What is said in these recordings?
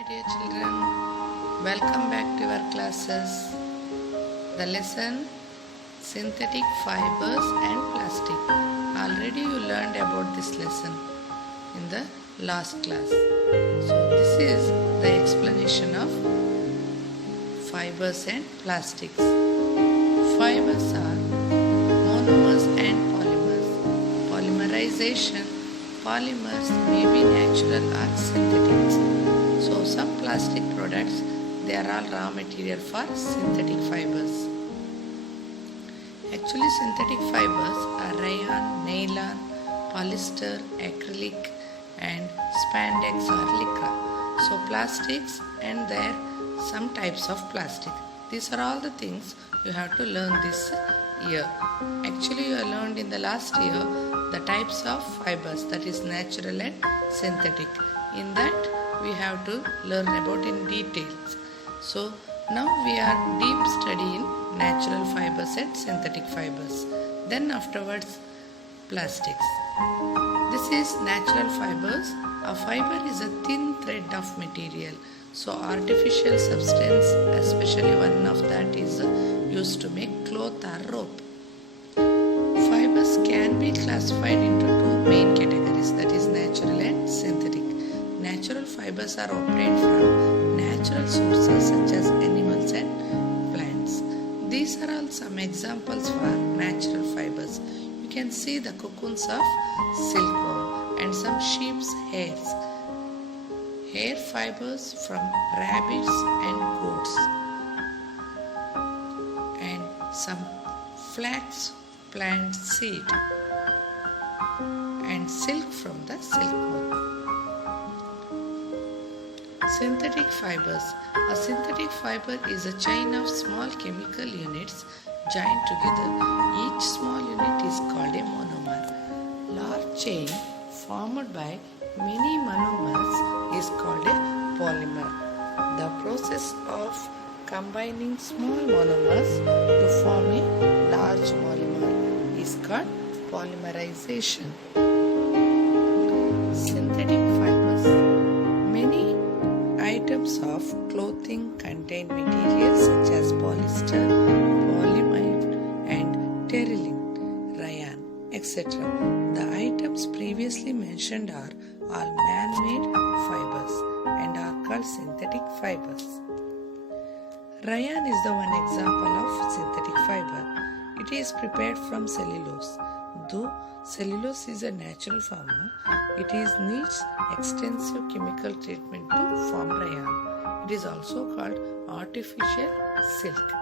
my dear children. Welcome back to our classes. The lesson Synthetic Fibers and Plastic. Already you learned about this lesson in the last class. So this is the explanation of fibers and plastics. Fibers are monomers and polymers. Polymerization. Polymers may be natural or synthetic. So some plastic products, they are all raw material for synthetic fibers. Actually synthetic fibers are rayon, nylon, polyester, acrylic and spandex or lycra. So plastics and there some types of plastic. These are all the things you have to learn this year. Actually you learned in the last year the types of fibers, that is natural and synthetic. In that we have to learn about in details. So now we are deep study in natural fibers and synthetic fibers. Then afterwards plastics. This is natural fibers. A fiber is a thin thread of material. So artificial substance, especially one of that is used to make cloth or rope. Fibers can be classified into two main categories, that is natural and synthetic. Natural fibers are obtained from natural sources such as animals and plants. These are all some examples for natural fibers. You can see the cocoons of silkworm and some sheep's hairs. Hair fibers from rabbits and goats. And some flax plant seed and silk from the silkworm. Synthetic fibers. A synthetic fiber is a chain of small chemical units joined together. Each small unit is called a monomer. Large chain formed by many monomers is called a polymer. The process of combining small monomers to form a large polymer is called polymerization. Synthetic fibers. Many items of clothing contain materials such as polyester, polyamide and terylene, rayon, etc. The items previously mentioned are all man-made fibers and are called synthetic fibers. Rayon is the one example of synthetic fiber. It is prepared from cellulose. Though cellulose is a natural form, it needs extensive chemical treatment to form rayon. It is also called artificial silk.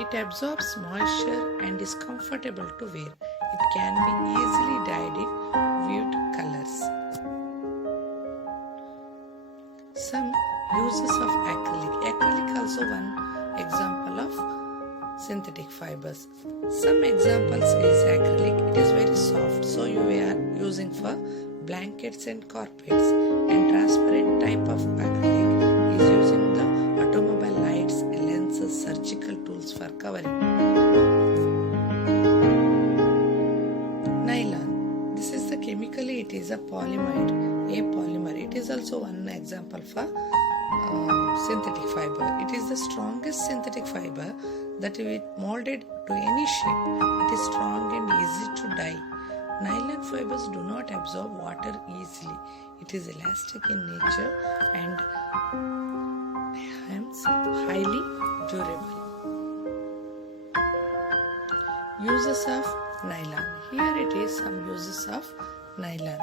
It absorbs moisture and is comfortable to wear. It can be easily dyed in vivid colors. Some uses of acrylic. Acrylic also one example of synthetic fibers. Some examples is acrylic. It is very soft, so you are using for blankets and carpets. And transparent type of acrylic is using the automobile lights, lenses, surgical tools for covering. Nylon. This is the chemically it is a polyamide, a polymer. It is also one example for synthetic fiber. It is the strongest synthetic fiber that is molded to any shape. It is strong and easy to dye. Nylon fibers do not absorb water easily. It is elastic in nature and hence highly durable. Uses of nylon. Here it is some uses of nylon.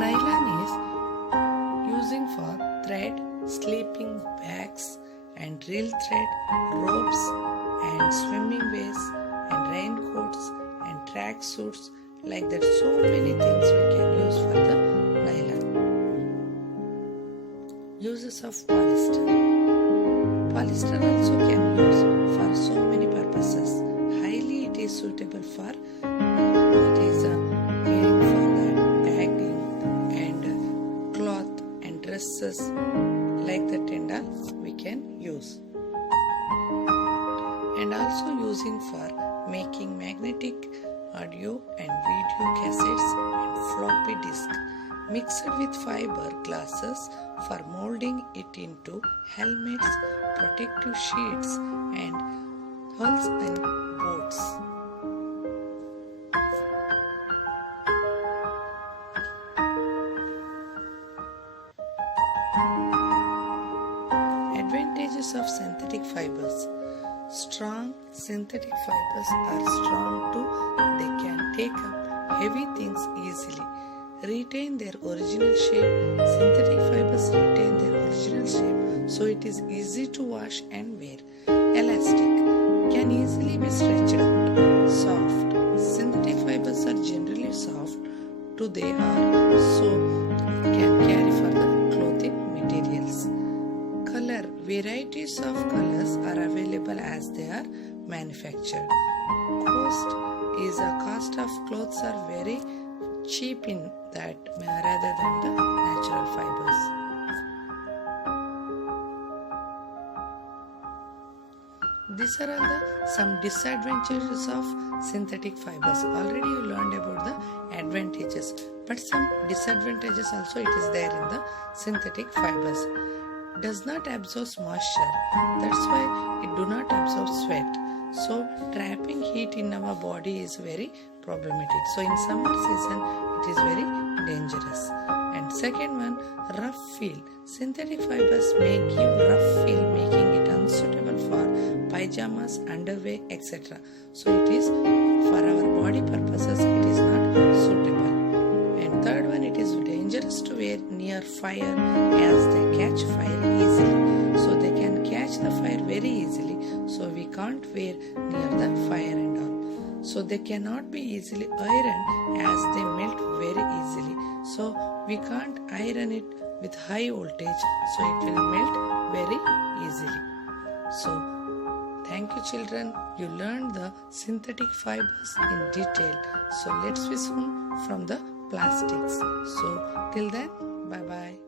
Nylon is using for thread, sleeping bags and real thread, ropes and swimming wears and raincoats and track suits, like that so many things we can use for the nylon. Uses of polyester. Polyester also can use for so many purposes. Highly it is suitable for that is wearing for the bagging and cloth and dresses, like that and all we can use. And also using for making magnetic audio and video cassettes and floppy disk. mixed with fiberglasses for molding it into helmets, protective sheets, and hulls and boats. Advantages of synthetic fibers. Strong synthetic fibers are strong too. They can take up heavy things easily. Retain their original shape. Synthetic fibers retain their original shape, so it is easy to wash and wear. Elastic can easily be stretched out. Soft. Synthetic fibers are generally soft too. They are so can carry for the clothing materials. Color. Varieties of colors are available as they are manufactured. Cost of clothes are very cheap in that rather than the natural fibers. These are all some disadvantages of synthetic fibers. Already you learned about the advantages, but some disadvantages also it is there in the synthetic fibers. Does not absorb moisture, that's why it do not absorb sweat, so trapping heat in our body is very problematic. So in summer season it is very dangerous. And second one, rough feel. Synthetic fibers may give rough feel, making it unsuitable for pajamas, underwear, etc. So it is for our body purposes it is not suitable. And third one, it is dangerous to wear near fire as they catch fire easily. So they can catch the fire very easily. So we can't wear near the fire and all. So they cannot be easily ironed as they melt very easily. So we can't iron it with high voltage. So it will melt very easily. So thank you children. You learned the synthetic fibers in detail. So let's switch from the plastics. So till then, bye bye.